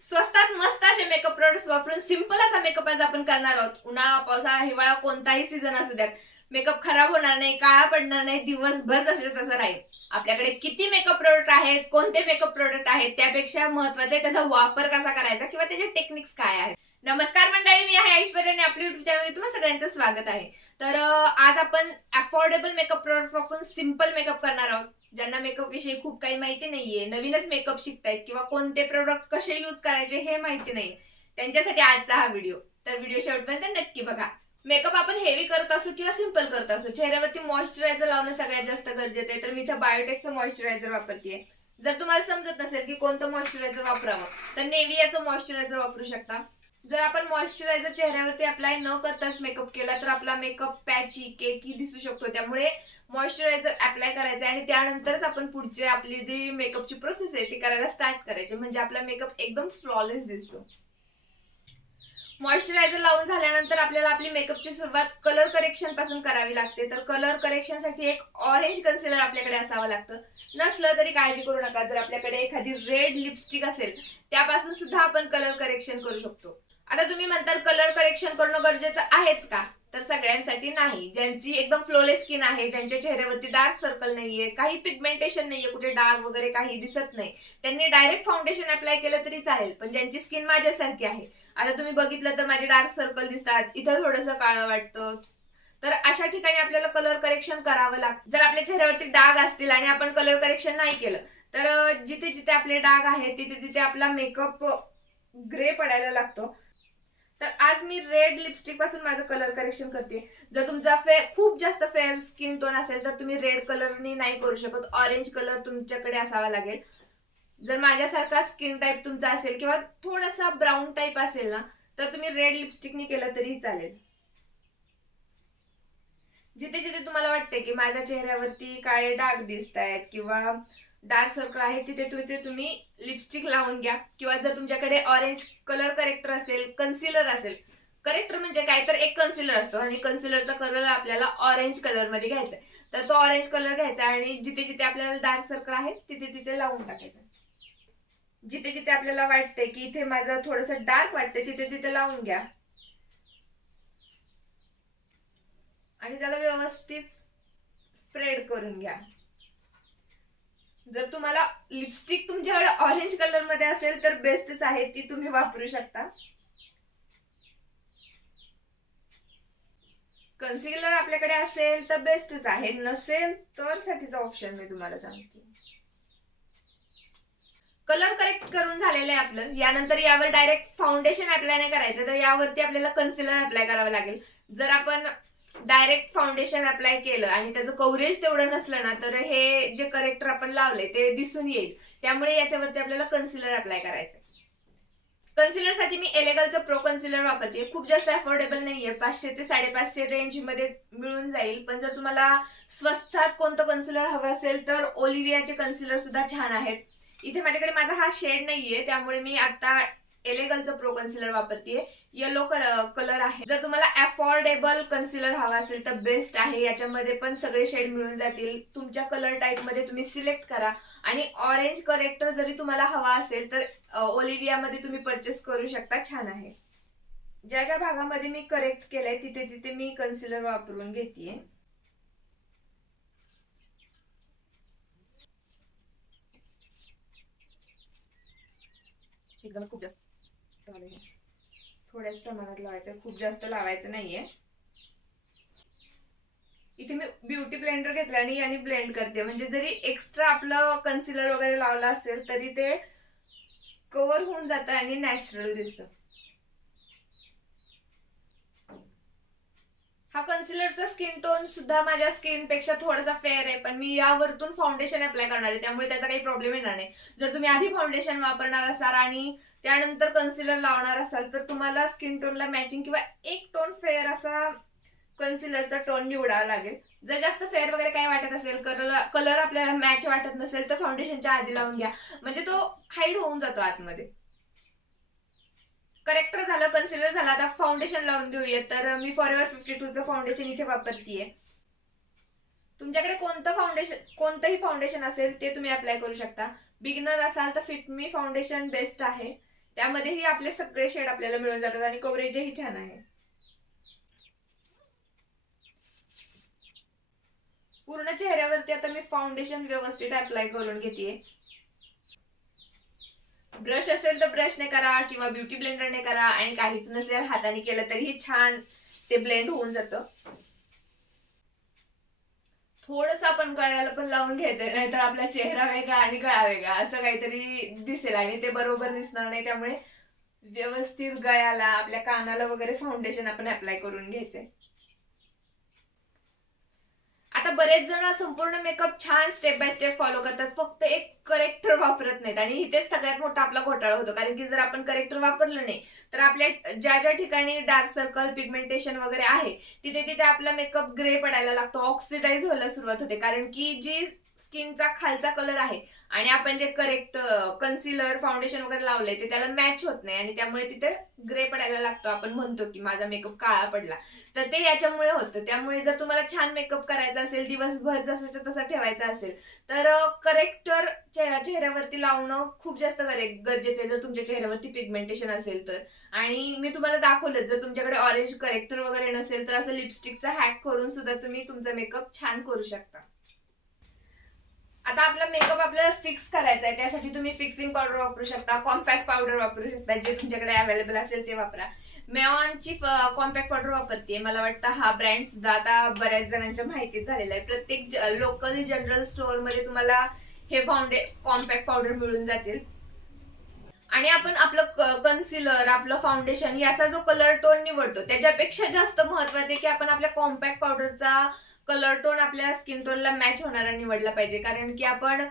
स्वस्तात मस्त असे मेकअप प्रोडक्ट्स वापरून सिंपल असा मेकअप आज आपण करणार आहोत. उन्हाळा पावसाळा हिवाळा कोणताही सीझन असू द्यात. मेकअप खराब होणार नाही काळा पडणार नाही दिवसभर तसे तसं राहील. आपल्याकडे किती मेकअप प्रोडक्ट आहेत कोणते मेकअप प्रोडक्ट आहेत त्यापेक्षा महत्वाचं आहे त्याचा वापर कसा करायचा किंवा त्याचे टेक्निक्स काय आहेत. नमस्कार मंडळी मी आहे ऐश्वर्या आणि आपल्या युट्यूब चॅनल तुम्हाला सगळ्यांचं स्वागत आहे. तर आज आपण अफोर्डेबल मेकअप प्रोडक्ट्स वापरून सिंपल मेकअप करणार आहोत. ज्यांना मेकअप विषयी खूप काही माहिती नाहीये नवीनच मेकअप शिकतायत किंवा कोणते प्रोडक्ट कसे युज करायचे हे माहिती नाही त्यांच्यासाठी आजचा हा व्हिडिओ तर व्हिडिओ शेवटपर्यंत नक्की बघा. मेकअप आपण हेवी करत असो किंवा सिंपल करत असो चेहऱ्यावरती मॉइश्चरायझर लावणं सगळ्यात जास्त गरजेचं आहे. तर मी इथं बायोटेकचं मॉइश्चरायझर वापरते जर तुम्हाला समजत नसेल की कोणतं मॉइश्चरायझर वापरावं तर नेव्ही याचं मॉइश्चरायझर वापरू शकता. जर आपण मॉइश्चरायझर चेहऱ्यावरती अप्लाय न करताच मेकअप केला तर आपला मेकअप पॅची केकी दिसू शकतो. त्यामुळे मॉइश्चरायझर अप्लाय करायचं आणि त्यानंतरच आपण पुढचे आपली जी मेकअपची प्रोसेस आहे ती करायला स्टार्ट करायची. म्हणजे आपला मेकअप एकदम फ्लॉलेस दिसतो. मॉइश्चरायझर लावून झाल्यानंतर आपल्याला आपली मेकअपची सुरुवात कलर करेक्शनपासून करावी लागते. तर कलर करेक्शनसाठी एक ऑरेंज कन्सिलर आपल्याकडे असावं लागतं. नसलं तरी काळजी करू नका. जर आपल्याकडे एखादी रेड लिपस्टिक असेल त्यापासून सुद्धा आपण कलर करेक्शन करू शकतो. आता तुम्ही म्हणताल कलर करेक्शन करणं गरजेचं आहेच का? तर सगळ्यांसाठी नाही. ज्यांची एकदम फ्लोलेस स्किन आहे ज्यांच्या चेहऱ्यावरती डार्क सर्कल नाहीये काही पिगमेंटेशन नाहीये कुठे डाग वगैरे काही दिसत नाही त्यांनी डायरेक्ट फाउंडेशन अप्लाय केलं तरी चालेल. पण ज्यांची स्किन माझ्यासारखी आहे आता तुम्ही बघितलं तर माझे डार्क सर्कल दिसतात इथं थोडंसं काळं वाटतं. तर अशा ठिकाणी आपल्याला कलर करेक्शन करावं लागतं. जर आपल्या चेहऱ्यावरती डाग असतील आणि आपण कलर करेक्शन नाही केलं तर जिथे जिथे आपले डाग आहेत तिथे तिथे आपला मेकअप ग्रे पडायला लागतो. तर आज मी रेड लिपस्टिकपासून माझं कलर करेक्शन करते. जर तुमचा फे खूप जास्त फेअर स्किन टोन असेल तर तुम्ही रेड कलरनी नाही करू शकत. ऑरेंज कलर तुमच्याकडे असावा लागेल. जर माझ्यासारखा स्किन टाईप तुमचा असेल किंवा थोडासा ब्राऊन टाईप असेल ना तर तुम्ही रेड लिपस्टिकनी केलं तरीही चालेल. जिथे जिथे तुम्हाला वाटते की माझ्या चेहऱ्यावरती काळे डाग दिसत आहेत किंवा डार्क सर्कल आहे तिथे तिथे तुम्ही लिपस्टिक लावून घ्या. किंवा जर तुमच्याकडे ऑरेंज कलर करेक्टर असेल कन्सिलर असेल करेक्टर म्हणजे काय? तर एक कन्सिलर असतो आणि कन्सिलरचा कलर आपल्याला ऑरेंज कलरमध्ये घ्यायचा आहे. तर तो ऑरेंज कलर घ्यायचा आणि जिथे जिथे आपल्याला डार्क सर्कल आहे तिथे तिथे लावून टाकायचं जिथे जिथे आपल्याला वाटतंय की इथे माझं थोडस डार्क वाटतंय तिथे तिथे लावून घ्या. आणि त्याला व्यवस्थित स्प्रेड करून घ्या. जर तुम्हाला लिपस्टिक तुमच्याकडे ऑरेंज कलरमध्ये असेल तर बेस्टच आहे ती तुम्ही वापरू शकता. कन्सिलर आपल्याकडे असेल तर बेस्टच आहे. नसेल तर साठीचा ऑप्शन मी तुम्हाला सांगते. कलर करेक्ट करून झालेलं आहे आपलं. यानंतर यावर डायरेक्ट फाउंडेशन अप्लाय नाही करायचं. तर यावरती आपल्याला कन्सिलर अप्लाय करावं लागेल. जर आपण डायरेक्ट फाउंडेशन अप्लाय केलं आणि त्याचं कव्हरेज तेवढं नसलं ना तर हे जे करेक्टर आपण लावले ते दिसून येईल. त्यामुळे याच्यावरती आपल्याला कन्सिलर अप्लाय करायचं कन्सिलरसाठी मी एलेगलचं प्रो कन्सिलर वापरते खूप जास्त अफोर्डेबल नाहीये. पाचशे ते साडेपाचशे रेंजमध्ये मिळून जाईल. पण जर तुम्हाला स्वस्तात कोणतं कन्सिलर हवं असेल तर ओलिव्हियाचे कन्सिलर सुद्धा छान आहेत. इथे माझ्याकडे माझा हा शेड नाहीये. त्यामुळे मी आता एलेगलचं प्रो कन्सिलर वापरते येलो कलर आहे. जर तुम्हाला अफोर्डेबल कन्सिलर हवा असेल तर बेस्ट आहे. याच्यामध्ये पण सगळे शेड मिळून जातील. तुमच्या कलर टाईपमध्ये तुम्ही सिलेक्ट करा. आणि ऑरेंज करेक्टर जरी तुम्हाला हवा असेल तर ओलिव्हियामध्ये तुम्ही परचेस करू शकता. छान आहे. ज्या ज्या भागामध्ये मी करेक्ट केलंय तिथे तिथे मी कन्सिलर वापरून घेते एकदमच खूप जास्त. लावायचं. थोड्याच प्रमाणात लावायचं खूप जास्त लावायचं नाहीये. इथे मी ब्युटी ब्लेंडर घेतला आणि याने ब्लेंड करते. म्हणजे जरी एक्स्ट्रा आपलं कन्सिलर वगैरे लावलं असेल तरी ते कव्हर होऊन जातं आणि नॅचरल दिसतं. हा कन्सिलरचा स्किन टोन सुद्धा माझ्या स्किनपेक्षा थोडासा फेअर आहे पण मी यावरतून फाउंडेशन अप्लाय करणार आहे. त्यामुळे त्याचा काही प्रॉब्लेम येणार नाही. जर तुम्ही आधी फाउंडेशन वापरणार असाल आणि त्यानंतर कन्सिलर लावणार असाल तर तुम्हाला स्किन टोनला मॅचिंग किंवा एक टोन फेअर असा कन्सिलरचा टोन निवडावा लागेल. जर जास्त फेअर वगैरे काही वाटत असेल कलर कलर आपल्याला मॅच वाटत नसेल तर फाउंडेशनच्या आधी लावून घ्या. म्हणजे तो हाईड होऊन जातो आतमध्ये. करेक्टर झालं कन्सिलर झालं. आता फाउंडेशन लावून घेऊया तर मी फॉर एव्हर फिफ्टी टूचं फाउंडेशन इथे वापरतीये. तुमच्याकडे कोणतं फाउंडेशन कोणतंही फाउंडेशन असेल ते तुम्ही अप्लाय करू शकता. बिगिनर असाल तर फिट मी फाउंडेशन बेस्ट आहे. त्यामध्येही आपले सगळे शेड आपल्याला मिळून जातात आणि कव्हरेजही छान आहे. पूर्ण चेहऱ्यावरती आता मी फाउंडेशन व्यवस्थित अप्लाय करून घेते ब्रश असेल तर ब्रशने करा किंवा ब्युटी ब्लेंडरने करा आणि काहीच नसेल हाताने केलं तरीही छान ते ब्लेंड होऊन जातं. थोडस आपण गळ्याला पण लावून घ्यायचंय नाहीतर आपला चेहरा वेगळा आणि गळा वेगळा असं काहीतरी दिसेल आणि ते बरोबर दिसणार नाही त्यामुळे व्यवस्थित गळ्याला आपल्या कानाला वगैरे फाउंडेशन आपण अप्लाय करून घ्यायचंय. आता बरेच जण संपूर्ण मेकअप छान स्टेप बाय स्टेप फॉलो करतात. फक्त एक करेक्टर वापरत नाहीत. आणि इथेच सगळ्यात मोठा आपला घोटाळा होतो. कारण की जर आपण करेक्टर वापरलं नाही तर आपल्या ज्या ज्या ठिकाणी डार्क सर्कल पिगमेंटेशन वगैरे आहे तिथे तिथे आपला मेकअप ग्रे पडायला लागतो. ऑक्सिडाईज व्हायला सुरुवात होते. कारण की जी स्किनचा खालचा कलर आहे. आणि आपण जे करेक्ट कन्सिलर फाउंडेशन वगैरे लावलंय ते त्याला मॅच होत नाही. आणि त्यामुळे तिथे ग्रे पडायला लागतो. आपण म्हणतो की माझा मेकअप काळा पडला. तर ते याच्यामुळे होतं. त्यामुळे जर तुम्हाला छान मेकअप करायचा असेल दिवसभर जसाच्या तसा ठेवायचा असेल तर करेक्टर चेहऱ्यावरती लावणं खूप जास्त गरजेचं आहे. जर तुमच्या चेहऱ्यावरती पिगमेंटेशन असेल तर. आणि मी तुम्हाला दाखवलं जर तुमच्याकडे ऑरेंज करेक्टर वगैरे नसेल तर असं लिपस्टिकचा हॅक करून सुद्धा तुम्ही तुमचा मेकअप छान करू शकता. आता आपला मेकअप आपल्याला फिक्स करायचा आहे त्यासाठी तुम्ही फिक्सिंग पावडर वापरू शकता कॉम्पॅक्ट पावडर वापरू शकता जे तुमच्याकडे अवेलेबल असेल ते वापरा. मेऑनची कॉम्पॅक्ट पावडर वापरते मला वाटतं हा ब्रँड सुद्धा आता बऱ्याच जणांच्या माहितीत झालेला आहे. प्रत्येक लोकल जनरल स्टोअरमध्ये तुम्हाला हे फाउंडे कॉम्पॅक्ट पावडर मिळून जातील. आणि आपण आपलं कन्सिलर आपलं फाउंडेशन याचा जो कलर टोन निवडतो त्याच्यापेक्षा जास्त महत्वाचं आहे की आपण आपल्या कॉम्पॅक्ट पावडरचा कलर टोन आपल्या स्किन टोनला मॅच होणारा निवडला पाहिजे. कारण की आपण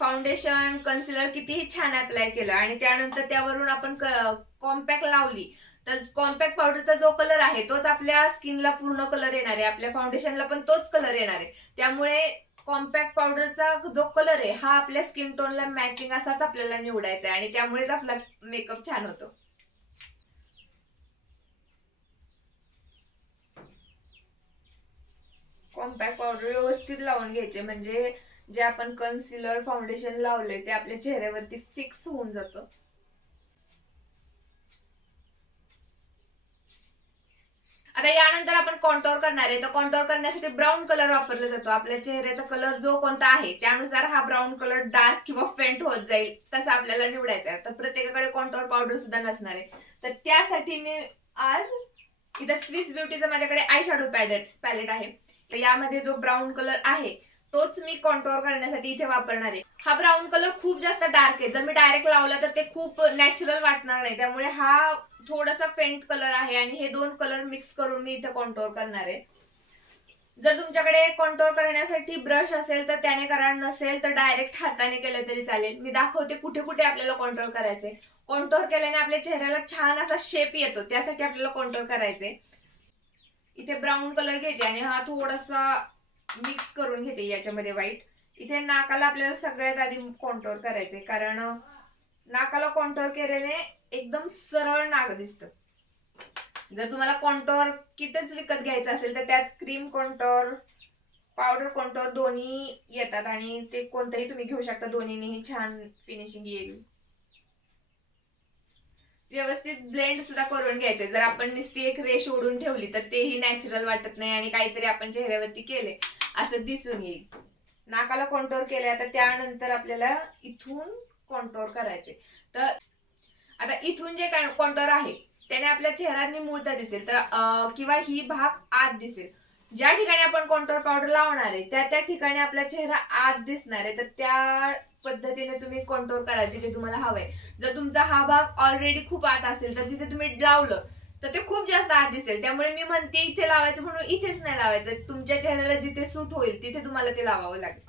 फाउंडेशन कन्सिलर कितीही छान अप्लाय केलं आणि त्यानंतर त्यावरून आपण कॉम्पॅक्ट लावली तर कॉम्पॅक्ट पावडरचा जो कलर आहे तोच आपल्या स्किनला पूर्ण कलर येणार आहे. आपल्या फाउंडेशनला पण तोच कलर येणार आहे. त्यामुळे कॉम्पॅक्ट पावडरचा जो कलर आहे हा आपल्या स्किन टोनला मॅचिंग असाच आपल्याला निवडायचा आहे आणि त्यामुळेच आपला मेकअप छान होतो. कॉम्पॅक्ट पावडर व्यवस्थित लावून घ्यायचे म्हणजे जे आपण कन्सिलर फाउंडेशन लावले ते आपल्या चेहऱ्यावरती फिक्स होऊन जातं. आता यानंतर आपण कॉन्टोर करणार आहे. तर कॉन्टोर करण्यासाठी ब्राऊन कलर वापरला जातो. आपल्या चेहऱ्याचा कलर जो कोणता आहे त्यानुसार हा ब्राऊन कलर डार्क किंवा फेंट होत जाईल तसा आपल्याला निवडायचा आहे. तर प्रत्येकाकडे कॉन्टोर पावडर सुद्धा नसणार आहे. तर त्यासाठी मी आज इथं स्विस ब्युटीचा माझ्याकडे आय शॅडो पॅलेट पॅलेट आहे. तर यामध्ये जो ब्राऊन कलर आहे तोच मी कॉन्टोर करण्यासाठी इथे वापरणार आहे. हा ब्राऊन कलर खूप जास्त डार्क आहे. जर मी डायरेक्ट लावला तर ते खूप नॅचरल वाटणार नाही. त्यामुळे हा थोडासा फेंट कलर आहे आणि हे दोन कलर मिक्स करून मी इथे कॉन्टोर करणार आहे. जर तुमच्याकडे कॉन्टोर करण्यासाठी ब्रश असेल तर त्याने करा नसेल तर डायरेक्ट हाताने केलं तरी चालेल. मी दाखवते कुठे कुठे आपल्याला कॉन्टोर करायचे कॉन्टोर केल्याने आपल्या चेहऱ्याला छान असा शेप येतो. त्यासाठी आपल्याला कॉन्टोर करायचे इथे ब्राऊन कलर घेते आणि हा थोडासा मिक्स करून घेते याच्यामध्ये व्हाईट इथे नाकाला आपल्याला सगळ्यात आधी कॉन्टोर करायचे कारण नाकाला कॉन्टोर केल्याने एकदम सरळ नाक दिसतं. जर तुम्हाला कॉन्टोर किटच विकत घ्यायचं असेल तर त्यात क्रीम कॉन्टोर पावडर कॉन्टोर दोन्ही येतात. आणि ते कोणतंही तुम्ही घेऊ शकता. दोन्हीनेही छान फिनिशिंग येईल. व्यवस्थित ब्लेंड सुद्धा करून घ्यायचे जर आपण नुसती एक रेश ओढून ठेवली तर तेही नॅचरल वाटत नाही आणि काहीतरी आपण चेहऱ्यावरती केले असं दिसून येईल. नाकाला कॉन्टोर केल्या तर त्यानंतर आपल्याला इथून कॉन्टोर करायचे तर आता इथून जे कॉन्टोर आहे त्याने आपल्या चेहरा निमुळता दिसेल. तर किंवा ही भाग आत दिसेल. ज्या ठिकाणी आपण कॉन्टोर पावडर लावणार आहे त्या त्या ठिकाणी आपला चेहरा आत दिसणार आहे. तर त्या पद्धतीने तुम्ही कंट्रोल करा जिथे तुम्हाला हवंय. जर तुमचा हा भाग ऑलरेडी खूप आत असेल तर तिथे तुम्ही लावलं तर ते खूप जास्त आत दिसेल. त्यामुळे मी म्हणते इथे लावायचं म्हणून इथेच नाही लावायचं. तुमच्या चेहऱ्याला जिथे सूट होईल तिथे तुम्हाला ते लावावं लागेल.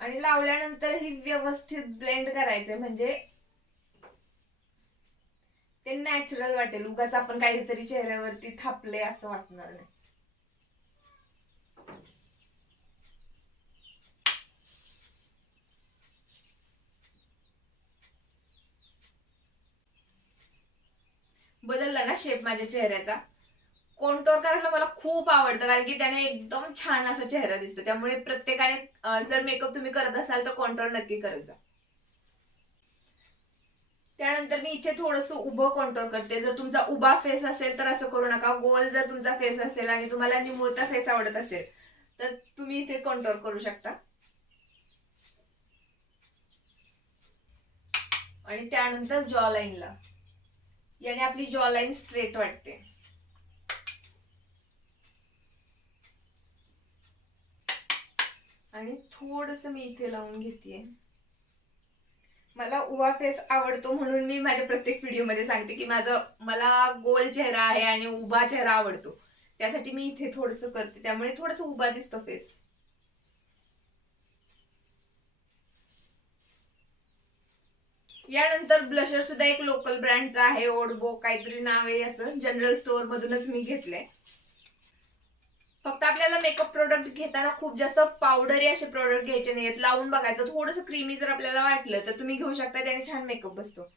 आणि लावल्यानंतर ही व्यवस्थित ब्लेंड करायचे म्हणजे ते नॅचरल वाटेल. उगाच आपण काहीतरी चेहऱ्यावरती थापले असं वाटणार नाही. बदलला ना शेप माझ्या चेहऱ्याचा. कॉन्टोर करायला मला खूप आवडतं कारण की त्याने एकदम छान असा चेहरा दिसतो. त्यामुळे प्रत्येकाने जर मेकअप तुम्ही करत असाल तर कॉन्टोर नक्की करत जा. त्यानंतर मी इथे थोडस उभं कॉन्टोर करते. जर तुमचा उभा फेस असेल तर असं करू नका. गोल जर तुमचा फेस असेल आणि तुम्हाला निमुळता फेस आवडत असेल तर तुम्ही इथे कॉन्टोर करू शकता. आणि त्यानंतर जॉ लाईनला याने आपली जॉ लाईन स्ट्रेट वाटते. आणि थोडस मी इथे लावून घेते मला उवा फेस आवडतो म्हणून मी माझ्या प्रत्येक व्हिडिओमध्ये सांगते की माझं मला गोल चेहरा आहे आणि उभा चेहरा आवडतो. त्यासाठी मी इथे थोडस करते. त्यामुळे थोडस उभा दिसतो फेस यानंतर ब्लशर सुद्धा एक लोकल ब्रँडचा आहे ओडबो काहीतरी नाव आहे याचं. जनरल स्टोअर मधूनच मी घेतलंय. फक्त आपल्याला मेकअप प्रोडक्ट घेताना खूप जास्त पावडरी असे प्रोडक्ट घ्यायचे नाहीत लावून बघायचं. थोडंसं क्रीमी जर आपल्याला वाटलं तर तुम्ही घेऊ शकता. त्याने छान मेकअप बसतो.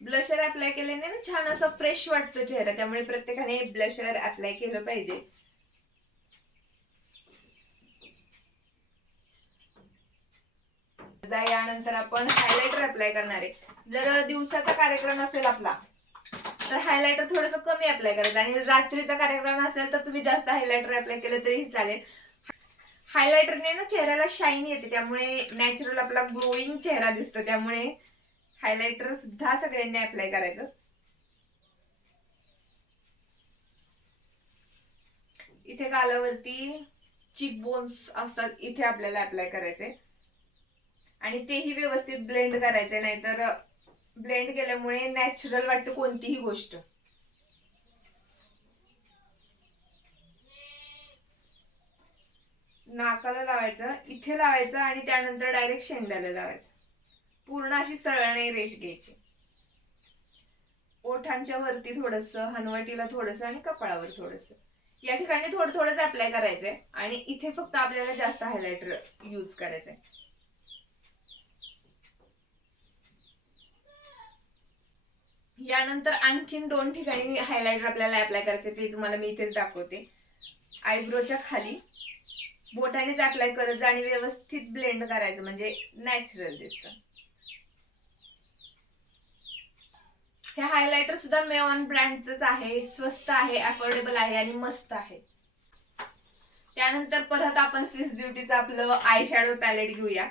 ब्लशर अप्लाय केल्याने ना छान असं फ्रेश वाटतो चेहरा. त्यामुळे प्रत्येकाने ब्लशर अप्लाय केलं पाहिजे. त्यानंतर आपण हायलायटर अप्लाय करणार आहे. जर दिवसाचा कार्यक्रम असेल आपला तर हायलायटर थोडस कमी अप्लाय करायचं. आणि रात्रीचा कार्यक्रम असेल तर तुम्ही जास्त हायलायटर अप्लाय केलं तरी चालेल. हायलायटरने ना चेहऱ्याला शाईन येते त्यामुळे नॅचरल आपला ग्लोईंग चेहरा दिसतो. त्यामुळे हायलायटर सुद्धा सगळ्यांनी अप्लाय करायचं. इथे गालावरती चिक बोन्स असतात इथे आपल्याला अप्लाय करायचे आणि तेही व्यवस्थित ब्लेंड करायचे नाहीतर ब्लेंड केल्यामुळे नॅचरल वाटतं कोणतीही गोष्ट. नाकाला लावायचं इथे लावायचं आणि त्यानंतर डायरेक्ट शेंड्याला लावायचं. पूर्ण अशी सरळणे रेष घ्यायची. ओठांच्या वरती थोडस हनवटीला थोडस आणि कपाळावर थोडस. या ठिकाणी थोडं थोडंच अप्लाय करायचंय आणि इथे फक्त आपल्याला जास्त हायलायटर यूज करायचंय. यानंतर आणखीन दोन ठिकाणी हायलायटर आपल्याला अप्लाय करायचे ते तुम्हाला मी इथेच दाखवते. आयब्रोच्या खाली बोटानेच अप्लाय करत जा आणि व्यवस्थित ब्लेंड करायचं म्हणजे नॅचरल दिसतं. हे हायलायटर सुद्धा मेऑन ब्रँडच आहे स्वस्त आहे अफोर्डेबल आहे आणि मस्त आहे. त्यानंतर परत आपण स्विस ब्युटीचं आपलं आय शॅडो पॅलेट घेऊया.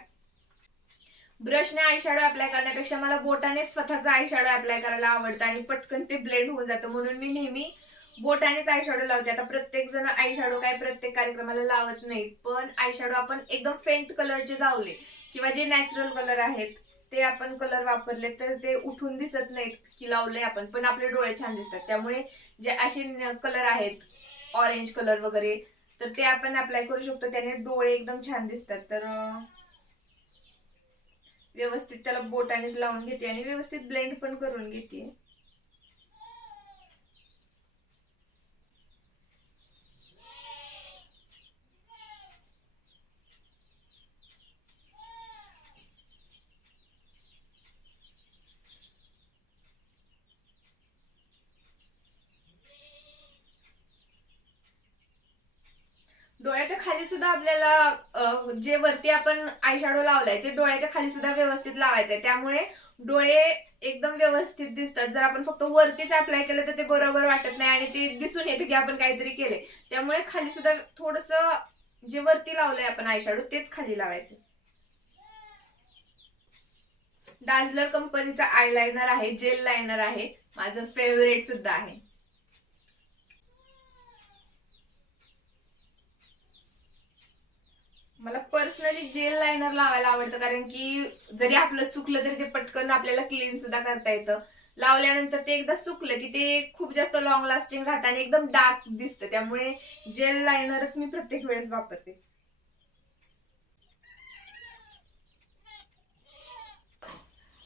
ब्रशने आयशॅडो अप्लाय करण्यापेक्षा मला बोटाने स्वतःचा आयशॅडो अप्लाय करायला आवडतं आणि पटकन ते ब्लेंड होऊन जातं. म्हणून मी नेहमी बोटानेच आयशॅडो लावते. आता प्रत्येक जण आयशॅडो काय प्रत्येक कार्यक्रमाला लावत नाहीत पण आयशॅडो आपण एकदम फेंट कलरचे लावले किंवा जे नॅचरल कलर आहेत ते आपण कलर वापरले तर ते उठून दिसत नाहीत की लावले आपण. पण आपले डोळे छान दिसतात. त्यामुळे जे असे कलर आहेत ऑरेंज कलर वगैरे तर ते आपण अप्लाय करू शकतो. त्याने डोळे एकदम छान दिसतात. तर व्यवस्थित त्याला बोटानेच लावून घेते आणि व्यवस्थित ब्लेंड पण करून घेते. डोळ्याच्या खाली सुद्धा आपल्याला जे वरती आपण आयशॅडो लावलाय ते डोळ्याच्या खाली सुद्धा व्यवस्थित लावायचं आहे त्यामुळे डोळे एकदम व्यवस्थित दिसतात. जर आपण फक्त वरतीच अप्लाय केलं तर ते बरोबर वाटत नाही आणि ते दिसून येते की आपण काहीतरी केले त्यामुळे खाली सुद्धा थोडस जे वरती लावलंय आपण आयशॅडो तेच खाली लावायचं. डाझलर कंपनीचा आयलायनर आहे जेल लायनर आहे. माझं फेवरेट सुद्धा आहे. मला पर्सनली जेल लायनर लावायला आवडतं कारण की जरी आपलं चुकलं तरी ते पटकन आपल्याला क्लीन सुद्धा करता येतं. लावल्यानंतर ते एकदा सुकलं की ते खूप जास्त लॉंग लास्टिंग राहतं आणि एकदम डार्क दिसतं. त्यामुळे जेल लायनरच मी प्रत्येक वेळेस वापरते.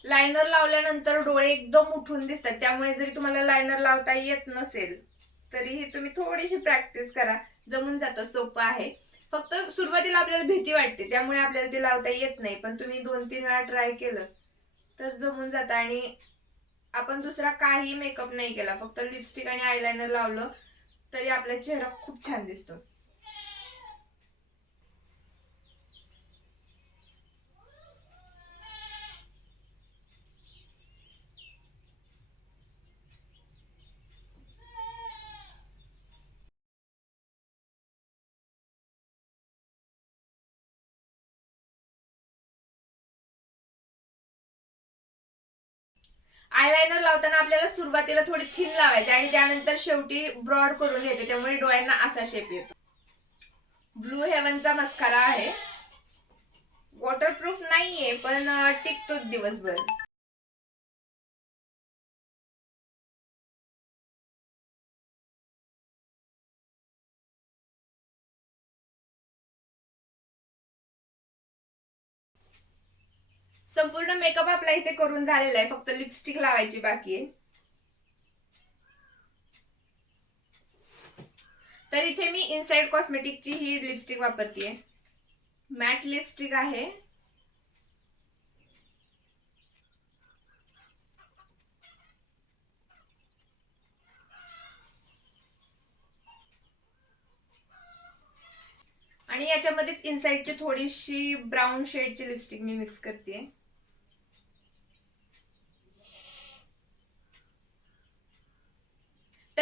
लायनर लावल्यानंतर डोळे एकदम उठून दिसतात. त्यामुळे जरी तुम्हाला लायनर लावता येत नसेल तरीही तुम्ही थोडीशी प्रॅक्टिस करा. जमून जातं सोपं आहे. फक्त सुरुवातीला आपल्याला भीती वाटते त्यामुळे आपल्याला ते लावता येत नाही. पण तुम्ही दोन तीन वेळा ट्राय केलं तर जमून जातं. आणि आपण दुसरा काही मेकअप नाही केला फक्त लिपस्टिक आणि आयलायनर लावलं तरी आपला चेहरा खूप छान दिसतो. आयलायनर लावताना आपल्याला सुरुवातीला थोडी थिन लावायची आणि त्यानंतर शेवटी ब्रॉड करून घ्यायचे. त्यामुळे डोळ्यांना असा शेप येतो. ब्लू हेवनचा मस्कारा आहे. वॉटरप्रूफ नाहीये पण टिकतो दिवसभर. संपूर्ण मेकअप आपला इथे करून झालेला आहे. फक्त लिपस्टिक लावायची बाकी आहे. तर इथे मी इनसाइड कॉस्मेटिकची ही लिपस्टिक वापरतीये. मॅट लिपस्टिक आहे. आणि याच्यामध्येच इनसाइडची थोडीशी ब्राऊन शेडची लिपस्टिक मी मिक्स करते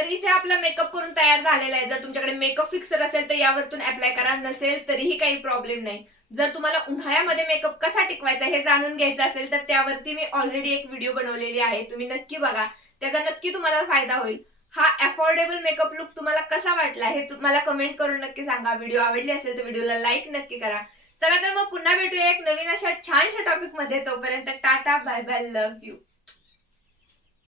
तर इथे आपला मेकअप करून तयार झालेला आहे. जर तुमच्याकडे मेकअप फिक्सर असेल तर यावरतून अप्लाय करा. नसेल तरीही काही प्रॉब्लेम नाही. जर तुम्हाला उन्हाळ्यामध्ये मेकअप कसा टिकवायचा हे जाणून घ्यायचं असेल तर त्यावरती मी ऑलरेडी एक व्हिडिओ बनवलेली आहे. तुम्ही नक्की बघा. त्याचा नक्की तुम्हाला फायदा होईल. हा अफोर्डेबल मेकअप लुक तुम्हाला कसा वाटला हे तुम्हाला कमेंट करून नक्की सांगा. व्हिडिओ आवडली असेल तर व्हिडिओला लाईक नक्की करा. चला तर मग पुन्हा भेटूया एक नवीन अशा छानशा टॉपिकमध्ये. तोपर्यंत tata bye bye love you